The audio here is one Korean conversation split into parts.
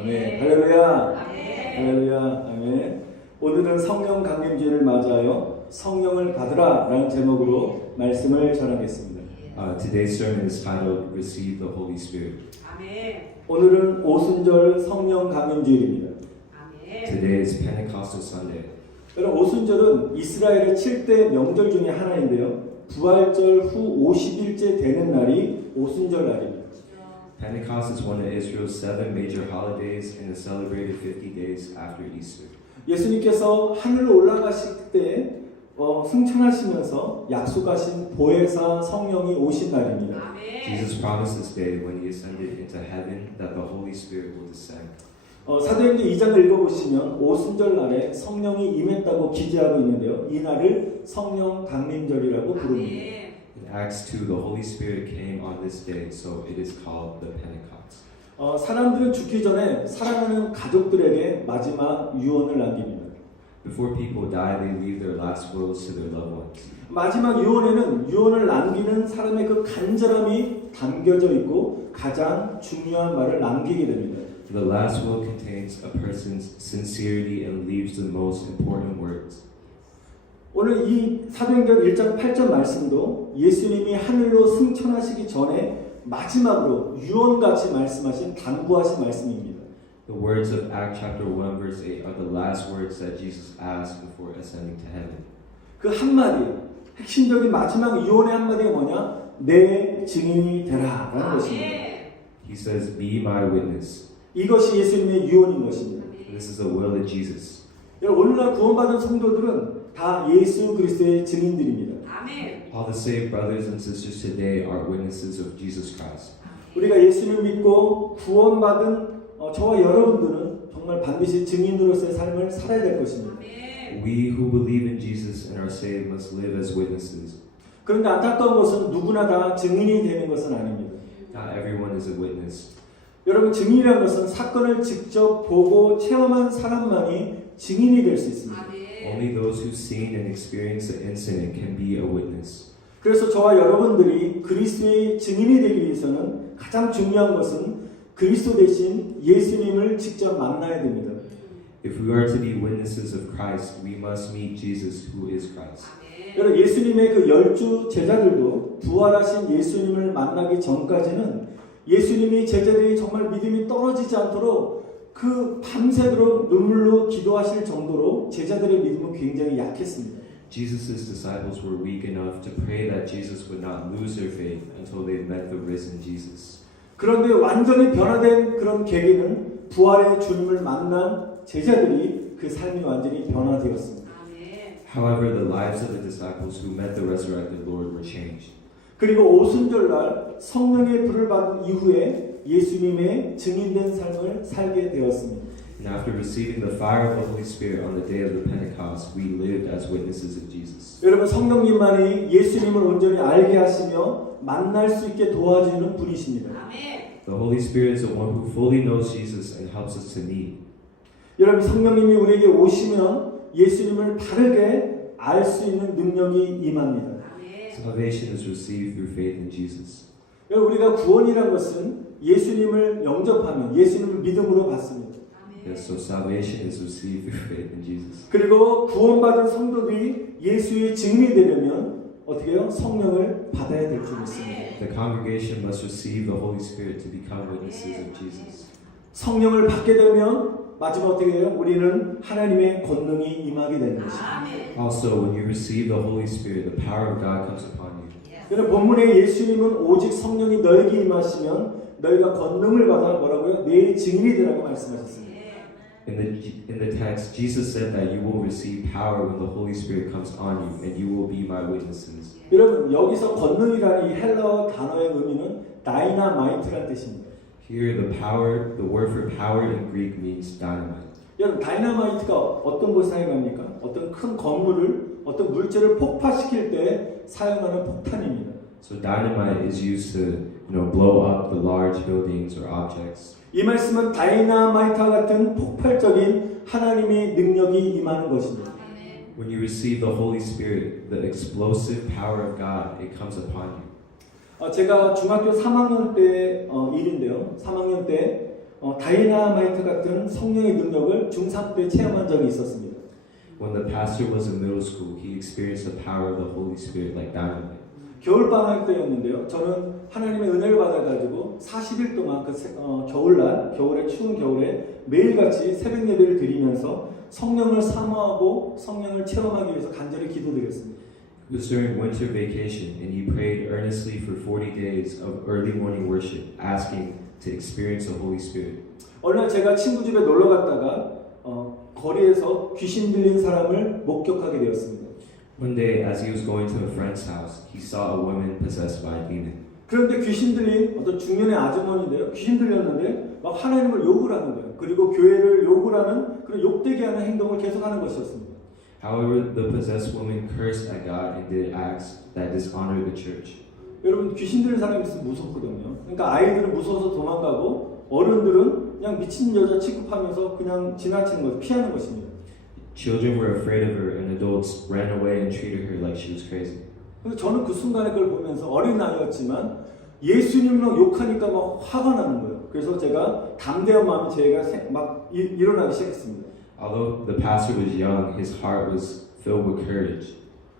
아멘. 할렐루야. 할렐루야. 아멘. 오늘은 성령 강림주일을 맞이하여 성령을 받으라라는 제목으로 말씀을 전하겠습니다. Today's sermon is titled "Receive the Holy Spirit." 오늘은 오순절 성령 강림주일입니다. Today is Pentecostal Sunday. 여러분, 오순절은 이스라엘의 7대 명절 중에 하나인데요. 부활절 후 50일째 되는 날이 오순절 날입니다. Pentecost is one of Israel's 7 major holidays and is celebrated 50 days after Easter. 예수님께서 하늘로 올라가실 때 승천하시면서 약속하신 보혜사 성령이 오신 날입니다. Jesus promised this day when he ascended into heaven that the Holy Spirit will descend. 사도행전 2장을 읽어보시면 오순절 날에 성령이 임했다고 기재하고 있는데요. 이 날을 성령 강림절이라고 부릅니다. In Acts 2, the Holy Spirit came on this day, so it is called the Pentecost. 사람들은 죽기 전에 사랑하는 가족들에게 마지막 유언을 남깁니다. Before people die, they leave their last wills to their loved ones. 마지막 유언에는 유언을 남기는 사람의 그 간절함이 담겨져 있고 가장 중요한 말을 남기게 됩니다. The last will contains a person's sincerity and leaves the most important words. 오늘 이 사도행전 1장 8절 말씀도 예수님이 하늘로 승천하시기 전에 마지막으로 유언같이 말씀하신 당부하신 말씀입니다. The words of Acts chapter 1 verse 8 are the last words that Jesus asked before ascending to heaven. 그 한마디, 핵심적인 마지막 유언의 한마디가 뭐냐? 내 증인이 되라 라는 것입니다. He says, "Be my witness." 이것이 예수님의 유언인 것입니다. This is the will of Jesus. 여러분, 오늘날 구원받은 성도들은 다 예수 그리스도의 증인들입니다. All the saved brothers and sisters today are witnesses of Jesus Christ. 우리가 예수님을 믿고 구원받은 저와 여러분들은 정말 반드시 증인으로서의 삶을 살아야 될 것입니다. We who believe in Jesus and are saved must live as witnesses. 그런데 안타까운 것은 누구나 다 증인이 되는 것은 아닙니다. Not everyone is a witness. 여러분, 증인이라는 것은 사건을 직접 보고 체험한 사람만이 증인이 될 수 있습니다. Only those who've seen and experienced the incident can be a witness. 그래서 저와 여러분들이 그리스도의 증인이 되기 위해서는 가장 중요한 것은 그리스도 대신 예수님을 직접 만나야 됩니다. If we are to be witnesses of Christ, we must meet Jesus, who is Christ. 여러분, 예수님의 그 10주 제자들도 부활하신 예수님을 만나기 전까지는 예수님이 제자들이 정말 믿음이 떨어지지 않도록 그 밤새도록 눈물로 기도하실 정도로 제자들의 믿음은 굉장히 약했습니다. Jesus' disciples were weak enough to pray that Jesus would not lose their faith until they met the risen Jesus. 그런데 완전히 변화된 그런 계기는 부활의 주님을 만난 제자들이 그 삶이 완전히 변화되었습니다. However, the lives of the disciples who met the resurrected Lord were changed. 그리고 오순절날 성령의 불을 받은 이후에 예수님의 증인된 삶을 살게 되었습니다. And after receiving the fire of the Holy Spirit on the day of the Pentecost, we lived as witnesses of Jesus. 여러분, 성령님만이 예수님을 온전히 알게 하시며 만날 수 있게 도와주는 분이십니다. The Holy Spirit is the one who fully knows Jesus and helps us to meet. 여러분, 성령님이 우리에게 오시면 예수님을 바르게 알 수 있는 능력이 임합니다. Salvation is received through faith in Jesus. 여러분, 우리가 구원이란 것은 예수님을 영접하면 예수님을 믿음으로 받습니다. Yes, so salvation is received through faith in Jesus. 그리고 구원받은 성도들이 예수의 증인이 되려면 어떻게 해요? 성령을 받아야 될 줄 믿습니다. The congregation must receive the Holy Spirit to become witnesses of Jesus. 성령을 받게 되면 마지막 어떻게 해요? 우리는 하나님의 권능이 임하게 되는 것입니다. Also, when you receive the Holy Spirit, the power of God comes upon you. 여러분, 본문에 예수님은 오직 성령이 너에게 임하시면 너희가 권능을 받아 뭐라고요? 내 증인이 되라고 말씀하셨습니다. In the text, Jesus said that you will receive power when the Holy Spirit comes on you, and you will be my witnesses. 여러분, 여기서 권능이라는 이 헬라어 단어의 의미는 다이나마이트라는 뜻입니다. Here, the word for power in Greek means dynamite. 여러분, 다이나마이트가 어떤 곳에 사용합니까? 어떤 큰 건물을, 어떤 물체를 폭파시킬 때 사용하는 폭탄입니다. So dynamite is used to, blow up the large buildings or objects. 이 말씀은 다이나마이트와 같은 폭발적인 하나님의 능력이 임하는 것입니다. When you receive the Holy Spirit, the explosive power of God, it comes upon you. 제가 중학교 3학년 때 일인데요. 3학년 때 다이나마이트 같은 성령의 능력을 중3 때 체험한 적이 있었습니다. When the pastor was in middle school, he experienced the power of the Holy Spirit like dynamite. 겨울방학 때였는데요. 저는 하나님의 은혜를 받아가지고 40일 동안 겨울날, 추운 겨울에 매일같이 새벽 예배를 드리면서 성령을 사모하고 성령을 체험하기 위해서 간절히 기도드렸습니다. It was during winter vacation, and he prayed earnestly for 40 days of early morning worship, asking to experience the Holy Spirit. 어느 날 제가 친구 집에 놀러 갔다가 거리에서 귀신 들린 사람을 목격하게 되었습니다. One day, as he was going to a friend's house, he saw a woman possessed by a demon. 그런데 귀신 들린 어떤 중년의 아주머니인데요. 귀신 들렸는데 막 하나님을 욕을 하는 거예요. 그리고 교회를 욕을 하는 그런 욕되게 하는 행동을 계속하는 것이었습니다. However, the possessed woman cursed at God and did acts that dishonored the church. 여러분 귀신 들린 사람이 있으면 무섭거든요. 그러니까 아이들은 무서워서 도망가고 어른들은 그냥 미친 여자 취급하면서 그냥 지나치는 것, 피하는 것입니다. Children were afraid of her, and adults ran away and treated her like she was crazy. 그래서 저는 그 순간에 그걸 보면서 어린 나이였지만 예수님을 욕하니까 막 화가 나는 거예요. 그래서 제가 담대한 마음이 제가 막 일어나기 시작했습니다. Although the pastor was young, his heart was filled with courage.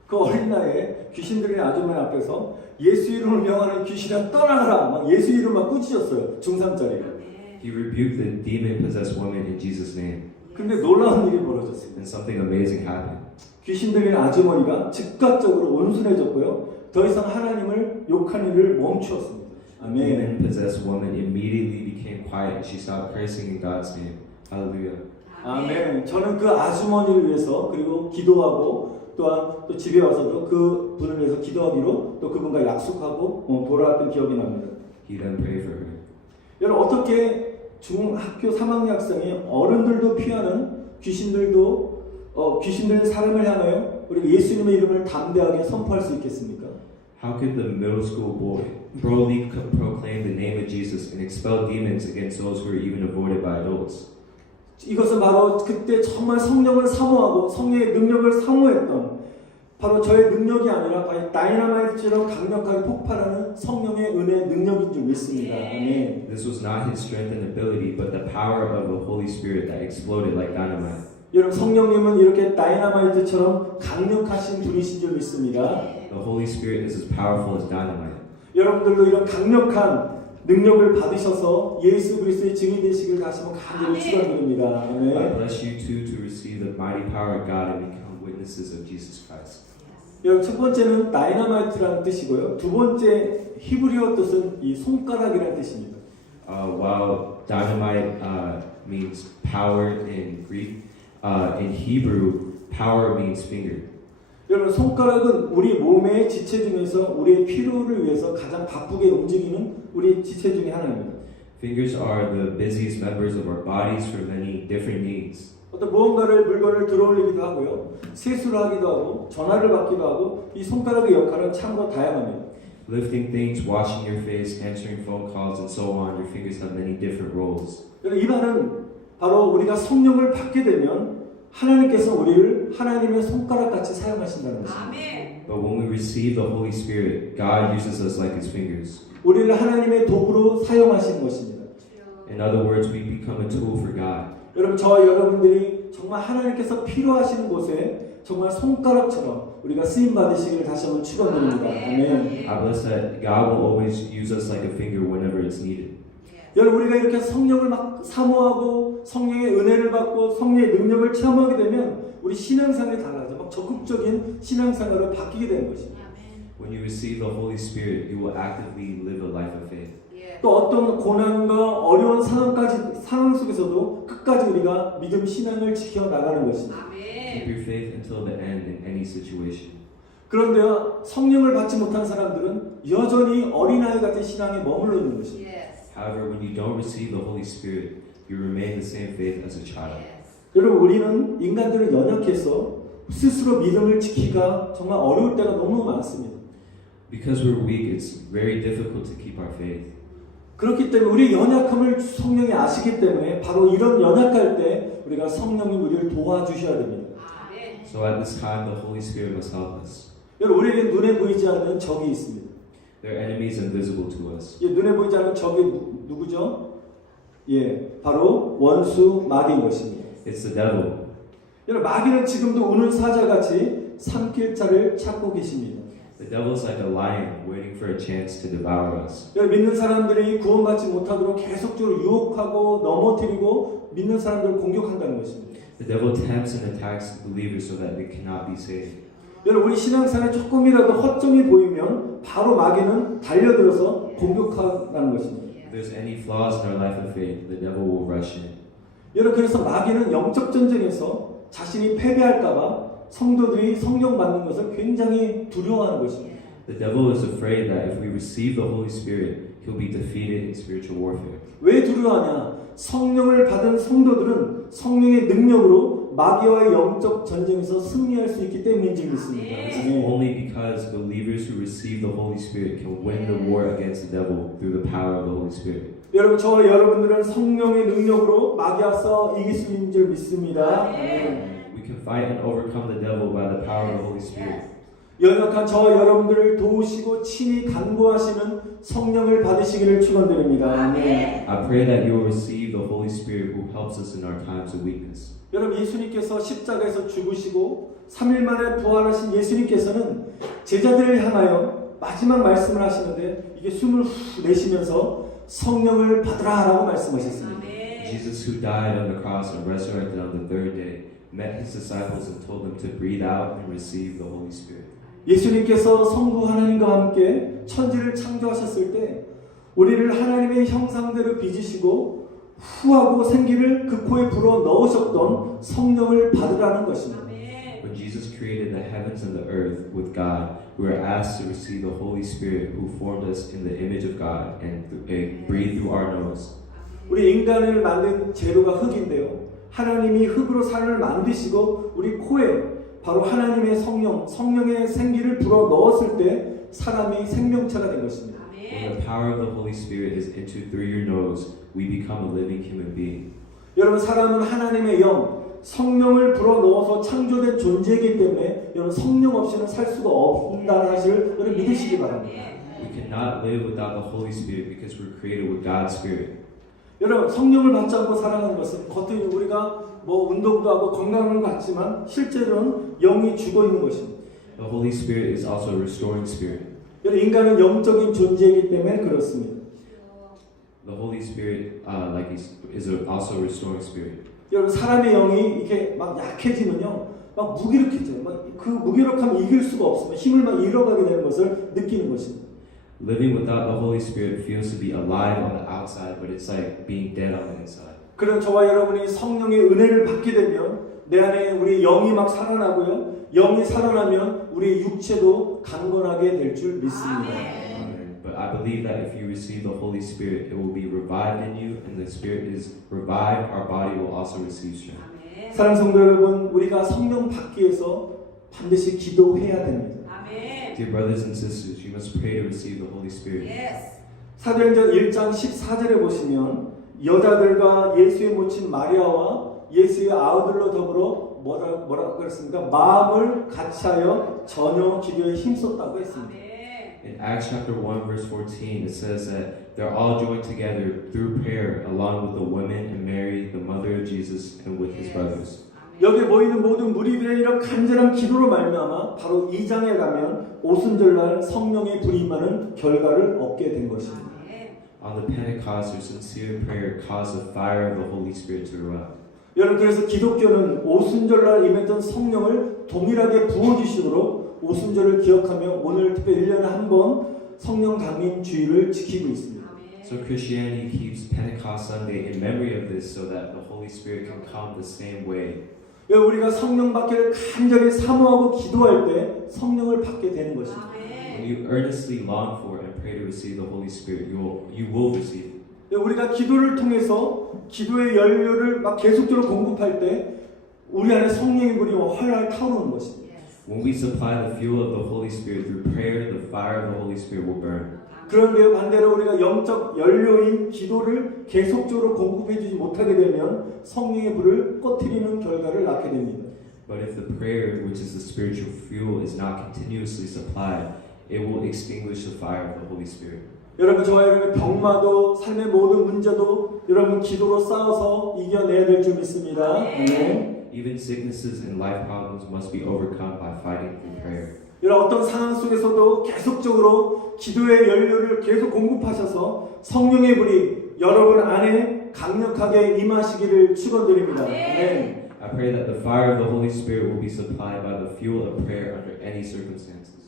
그 어린 나이에 귀신 들린 아주머니 앞에서 예수 이름을 명하는 귀신아 떠나가라! 막 예수 이름만 꾸짖었어요. 중3짜리가. He rebuked the demon-possessed woman in Jesus' name, 근데 놀라운 일이 벌어졌습니다. and something amazing happened. 귀신 들린 아주머니가 즉각적으로 온순해졌고요. 더 이상 하나님을 욕하는 일을 멈추었습니다. The 아멘. demon-possessed woman immediately became quiet, and she stopped cursing in God's name. Hallelujah. 아멘. 저는 그 아주머니를 위해서 그리고 기도하고 또한 또 집에 와서도 그 분을 위해서 기도하기로 또 그분과 약속하고 돌아왔던 기억이 납니다. He then prayed for her. 여러분 어떻게 중학교 3학년 학생이 어른들도 피하는 귀신들도 귀신들 사람을 향하여 우리가 예수님의 이름을 담대하게 선포할 수 있겠습니까? How could the middle school boy boldly proclaim the name of Jesus and expel demons against those who are even avoided by adults? 이것은 바로 그때 정말 성령을 사모하고 성령의 능력을 사모했던 바로 저의 능력이 아니라 다이나마이트처럼 강력하게 폭발하는 성령의 은혜의 능력인 줄 믿습니다. 아멘. This was not his strength and ability, but the power of the Holy Spirit that exploded like dynamite. 여러분 성령님은 이렇게 다이나마이트처럼 강력하신 분이신 줄 믿습니다. The Holy Spirit is as powerful as dynamite. 여러분들도 이런 강력한 능력을 받으셔서 예수 그리스도의 증인 되시길 다시 한번 간절히 축원드립니다. I 아멘. bless you too to receive the mighty power of God and become witnesses of Jesus Christ. 여러분 첫 번째는 다이나마이트라는 뜻이고요. 두 번째 히브리어 뜻은 이 손가락이라는 뜻입니다. While dynamite means power in Greek, in Hebrew, power means finger. 여러분 손가락은 우리 몸의 지체 중에서 우리의 필요를 위해서 가장 바쁘게 움직이는 우리 지체 중에 하나입니다. Fingers are the busiest members of our bodies for many different needs. 어떤 물건을 들어올리기도 하고요. 세수를 하기도 하고 전화를 받기도 하고 이 손가락의 역할은 참으로 다양합니다. Lifting things, washing your face, answering phone calls, and so on. Your fingers have many different roles. 이 말은 바로 우리가 성령을 받게 되면 하나님께서 우리를 하나님의 손가락같이 사용하신다는 것입니다. But when we receive the Holy Spirit, God uses us like His fingers. 우리를 하나님의 도구로 사용하시는 것입니다. In other words, we become a tool for God. 여러분 저와 여러분들이 정말 하나님께서 필요하시는 곳에 정말 손가락처럼 우리가 쓰임 받으시기를 다시 한번 축원드립니다. 아멘. I bless that God will always use us like a finger whenever it's needed. 여러분 우리가 이렇게 성령을 막 사모하고 성령의 은혜를 받고 성령의 능력을 체험하게 되면 우리 신앙생활이 달라져. 막 적극적인 신앙생활로 바뀌게 되는 것입니다. When you receive the Holy Spirit, you will actively live a life of faith. 또 어떤 고난과 어려운 상황 속에서도 끝까지 우리가 믿음 신앙을 지켜나가는 것입니다. Keep your faith until the end in any situation. 그런데요 성령을 받지 못한 사람들은 여전히 어린아이 같은 신앙에 머물러 있는 것입니다. However, when you don't receive the Holy Spirit, you remain the same faith as a child. 여러분 우리는 인간들은 연약해서 스스로 믿음을 지키기가 정말 어려울 때가 너무 많습니다. Because we're weak, it's very difficult to keep our faith. 그렇기 때문에 우리의 연약함을 성령이 아시기 때문에 바로 이런 연약할 때 우리가 성령이 우리를 도와주셔야 됩니다. So at this time, the Holy Spirit must help us. 여러분 우리에게 눈에 보이지 않는 적이 있습니다. They're enemies invisible to us. 눈에 보이지 않는 적이 누구죠? 예, 바로 원수 마귀인 것입니다. It's the devil. 여러분 마귀는 지금도 우는 사자같이 삼킬 자를 찾고 계십니다. The devil is like a lion waiting for a chance to devour us. 여러분 믿는 사람들이 구원받지 못하도록 계속적으로 유혹하고 넘어뜨리고 믿는 사람들을 공격한다는 것입니다. The devil tempts and attacks believers so that they cannot be saved. 여러분 우리 신앙생활에 조금이라도 허점이 보이면 바로 마귀는 달려들어서 공격한다는 것입니다. If there's any flaws in our life of faith, the devil will rush in. 여러분 그래서 마귀는 영적 전쟁에서 자신이 패배할까봐 성도들이 성령 받는 것을 굉장히 두려워하는 것입니다. The devil is afraid that if we receive the Holy Spirit, he'll be defeated in spiritual warfare. 왜 두려워하냐? 성령을 받은 성도들은 성령의 능력으로 마귀와의 영적 전쟁에서 승리할 수 있기 때문인 줄 믿습니다. This is only because believers who receive the Holy Spirit can win the war against the devil through the power of the Holy Spirit. 여러분 저와 여러분들은 성령의 능력으로 마귀와서 이길 수 있는 줄 믿습니다. We can fight and overcome the devil by the power of the Holy Spirit. 연약한 저와 여러분들을 도우시고 친히 간구하시는 성령을 받으시기를 축원드립니다. I pray that you will receive the Holy Spirit who helps us in our times of weakness. 여러분 예수님께서 십자가에서 죽으시고 3일 만에 부활하신 예수님께서는 제자들을 향하여 마지막 말씀을 하시는데 이게 숨을 후 내쉬면서 성령을 받으라라고 말씀하셨습니다. Jesus, who died on the cross and resurrected on the third day, met his disciples and told them to breathe out and receive the Holy Spirit. 예수님께서 성부 하나님과 함께 천지를 창조하셨을 때 우리를 하나님의 형상대로 빚으시고 후하고 생기를 그 코에 불어 넣으셨던 성령을 받으라는 것입니다. When Jesus created the heavens and the earth with God, we were asked to receive the Holy Spirit who formed us in the image of God and breathe through our nose. 우리 인간을 만든 재료가 흙인데요. 하나님이 흙으로 사람을 만드시고 우리 코에 바로 하나님의 성령의 생기를 불어 넣었을 때 사람이 생명체가 된 것입니다. When the power of the Holy Spirit is entered through your nose, we become a living human being. 여러분 사람은 하나님의 영, 성령을 불어 넣어서 창조된 존재이기 때문에 여러분 성령 없이는 살 수가 없다는 사실을 여러분 믿으시기 바랍니다. We cannot live without the Holy Spirit because we're created with God's Spirit. 여러분 성령을 받지 않고 살아가는 것은 겉으로 우리가 뭐 운동도 하고 건강한 것 같지만 실제로는 영이 죽어 있는 것입니다. The Holy Spirit is also a restoring spirit. 여러분 인간은 영적인 존재이기 때문에 그렇습니다. The Holy Spirit, is also a restoring spirit. 여러분 사람의 영이 이렇게 막 약해지면요, 막 무기력해져요. 막 그 무기력함을 이길 수가 없으면 힘을 막 잃어가게 되는 것을 느끼는 것입니다. Living without the Holy Spirit feels to be alive on the outside, but it's like being dead on the inside. 그런 저와 여러분이 성령의 은혜를 받게 되면 내 안에 우리 영이 막 살아나고요. 영이 살아나면 우리 육체도 강건하게 될 줄 믿습니다. But I believe that if you receive the Holy Spirit, it will be revived in you, and the Spirit is revived, our body will also receive strength. 사랑하는 성도 여러분, 우리가 성령 받기 위해서 반드시 기도해야 됩니다. Dear brothers and sisters, you must pray to receive the Holy Spirit. 사도행전 1장 14절에 보시면 여자들과 예수의 모친 마리아와 예수의 아우들로 더불어 뭐라 그랬습니까? 마음을 같이하여 전혀 기도에 힘썼다고 했습니다. In Acts chapter 1 verse 14 it says that they're all joined together through prayer along with the women and Mary, the mother of Jesus, and with his brothers. 여기 모이는 모든 무리들의 이런 간절한 기도로 말미암아 바로 2장에 가면 오순절날 성령의 불이 임하는 결과를 얻게 된 것입니다. On the Pentecost, their sincere prayer caused the fire of the Holy Spirit to erupt. 여러분 그래서 기독교는 오순절날 임했던 성령을 동일하게 부어주시도록 오순절을 기억하며 오늘 특별히 1년에 한 번 성령 강림 주일을 지키고 있습니다. So Christianity keeps Pentecost Sunday in memory of this so that the Holy Spirit can come the same way. 우리가 성령 받기를 간절히 사모하고 기도할 때 성령을 받게 되는 것입니다. When you earnestly long for and pray to receive the Holy Spirit, you will receive it. 우리가 기도를 통해서 기도의 연료를 막 계속적으로 공급할 때 우리 안에 성령의 불이 활활 타오르는 것입니다. When we supply the fuel of the Holy Spirit through prayer, the fire of the Holy Spirit will burn. 그런데 반대로 우리가 영적 연료인 기도를 계속적으로 공급해주지 못하게 되면 성령의 불을 꺼트리는 결과를 낳게 됩니다. But if the prayer, which is the spiritual fuel, is not continuously supplied, it will extinguish the fire of the Holy Spirit. 여러분 저와 여러분의 병마도 삶의 모든 문제도 여러분 기도로 싸워서 이겨내야 될 줄 믿습니다. 아멘. Even sicknesses and life problems must be overcome by fighting through prayer. 이런 어떤 상황 속에서도 계속적으로 기도의 연료를 계속 공급하셔서 성령의 불이 여러분 안에 강력하게 임하시기를 축원드립니다. 아멘. I pray that the fire of the Holy Spirit will be supplied by the fuel of prayer under any circumstances.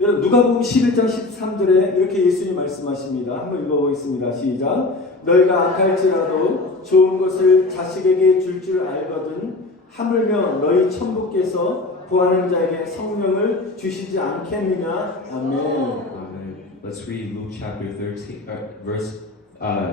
여러분 누가복음 11장 13절에 이렇게 예수님이 말씀하십니다. 한번 읽어보겠습니다. 시작. 너희가 악할지라도 좋은 것을 자식에게 줄 줄 알거든 하물며 너희 천부께서 구하는 자에게 성령을 주시지 않겠느냐. 아멘. Amen. Let's read Luke chapter 13,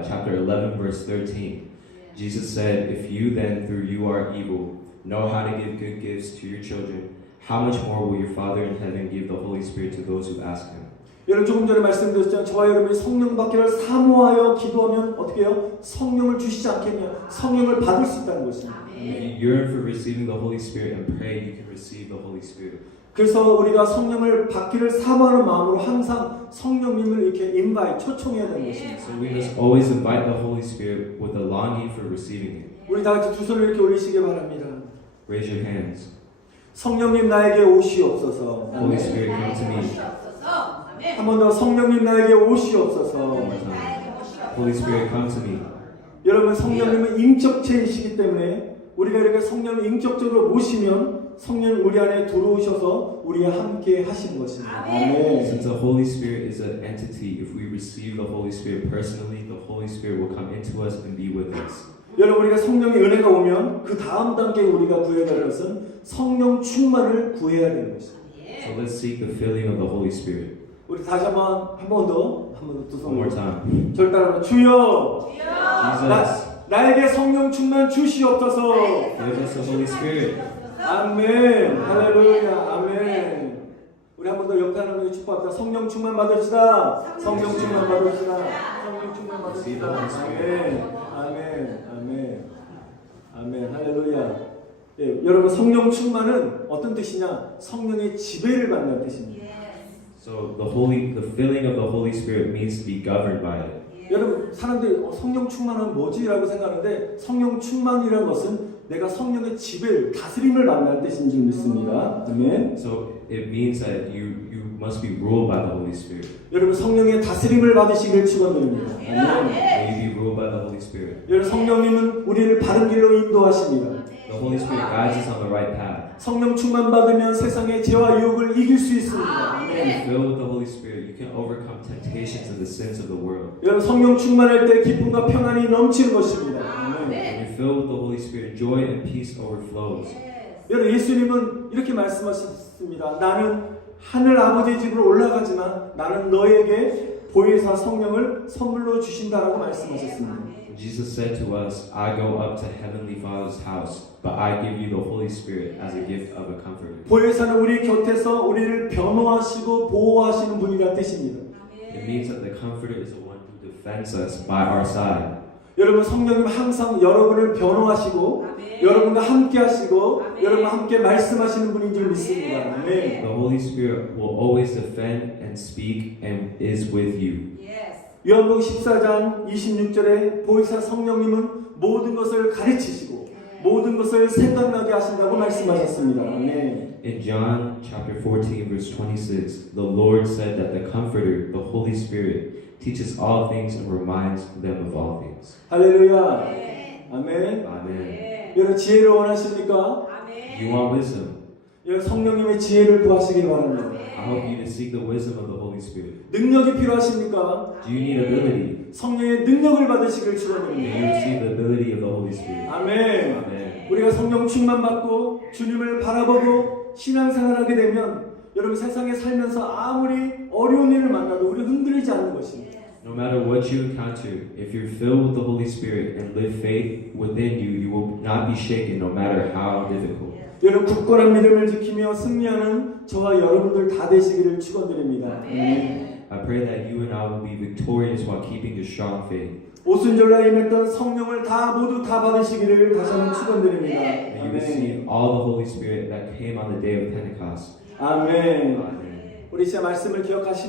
chapter 11, verse 13. Jesus said, "If you then, through you are evil, know how to give good gifts to your children, how much more will your Father in heaven give the Holy Spirit to those who ask Him?" 여러분 조금 전에 말씀드렸잖아요. 저와 여러분이 성령 받기를 사모하여 기도하면 어떻게 해요? 성령을 주시지 않겠냐? 성령을 받을 수 있다는 것입니다. If you yearn for receiving the Holy Spirit and pray, you can receive the Holy Spirit. 그래서 우리가 성령을 받기를 사모하는 마음으로 항상 성령님을 이렇게 초청해야 되는 것입니다. So we must always invite the Holy Spirit with a longing for receiving it. 우리 다 같이 두 손을 이렇게 올리시기 바랍니다. Raise your hands. 성령님 나에게 오시옵소서. Holy Spirit, come to me. 한 번 더 성령님 나에게 One 오시옵소서. more time. Holy Spirit, come to me. 여러분 성령님은 인격체이시기 때문에 우리가 이렇게 성령을 인격적으로 모시면 성령이 우리 안에 들어오셔서 우리와 함께 하시는 것입니다. 아멘. Since the Holy Spirit is an entity, if we receive the Holy Spirit personally, the Holy Spirit will come into us and be with us. 여러분 우리가 성령의 은혜가 오면 그 다음 단계 우리가 구해야 될 것은 성령 충만을 구해야 되는 것입니다. So let's seek the filling of the Holy Spirit. 우리 다시 한번 두 One more 손을 time. 절 따라 주여 Jesus, 나에게 성령 충만 주시옵소서. give us the Holy Spirit. 아멘. 할렐루야. 아멘. 우리 한 번 더 옆에 하는 분이 축복합니다. 성령 충만 받읍시다. 성령 충만 받읍시다. 성령 충만 받읍시다. 아멘. 아멘. 아멘. 아멘. 할렐루야. 예, 여러분 성령 충만은 어떤 뜻이냐? 성령의 지배를 받는 뜻입니다. So the filling of the Holy Spirit means to be governed by it. 여러분 사람들이 성령 충만은 뭐지라고 생각하는데 성령 충만이라는 것은 내가 성령의 지배를 다스림을 받는 뜻인 줄 믿습니다. 아멘. So it means that you must be ruled by the Holy Spirit. 여러분 성령의 다스림을 받으시길 축원드립니다. 아멘. May you be ruled by the Holy Spirit. 여러분 성령님은 우리를 바른 길로 인도하십니다. The Holy Spirit guides us on the right path. 성령 충만 받으면 세상의 죄와 유혹을 이길 수 있습니다. When 아멘. you're filled with the Holy Spirit, you can overcome temptations and the sins of the world. 여러분 성령 충만할 때 기쁨과 평안이 넘치는 것입니다. 아멘. When you're filled with the Holy Spirit, joy and peace overflows. 여러분 예수님은 이렇게 말씀하셨습니다. 나는 하늘 아버지의 집으로 올라가지만 나는 너에게 보혜사 성령을 선물로 주신다라고 말씀하셨습니다. Jesus said to us, "I go up to Heavenly Father's house, but I give you the Holy Spirit as a gift of a comforter." 보혜사는 우리 곁에서 우리를 변호하시고 보호하시는 분이라는 뜻입니다. It means that the comforter is the one who defends us by our side. 여러분 성령님 항상 여러분을 변호하시고 여러분과 함께 하시고 여러분과 함께 말씀하시는 분인 줄 믿습니다. 아멘. The Holy Spirit will always defend and speak and is with you. 요한복음 14장 26절에 보혜사 성령님은 모든 것을 가르치시고 모든 것을 생각나게 하신다고 말씀하셨습니다. 아멘. In John chapter 14 verse 26, the Lord said that the Comforter, the Holy Spirit, teaches all things and reminds them of all things. 할렐루야. 아멘. Amen. 여러분 지혜를 원하십니까? You want wisdom? 여러분 성령님의 지혜를 구하시길 바랍니다. I hope you to seek the wisdom of the Holy Spirit. 능력이 필요하십니까? Do you need ability? 성령의 능력을 받으시길 May 축원드립니다. you receive the ability of the Holy Spirit. 아멘. Amen. 우리가 성령 충만 받고 주님을 바라보고 신앙생활하게 되면 여러분 세상에 살면서 아무리 어려운 일을 만나도 우리 흔들리지 않는 것입니다. No matter what you encounter, if you're filled with the Holy Spirit and live faith within you, you will not be shaken no matter how difficult. 여러분 굳건한 믿음을 지키며 승리하는 저와 여러분들 다 되시기를 축원드립니다. I pray that you and I will be victorious while keeping a strong faith. 오순절날 임했던 성령을 모두 다 받으시기를 다시 한번 축원드립니다. May you receive all the Holy Spirit that came on the day of Pentecost. 아멘. Amen. 우리 진짜 말씀을 기억하시면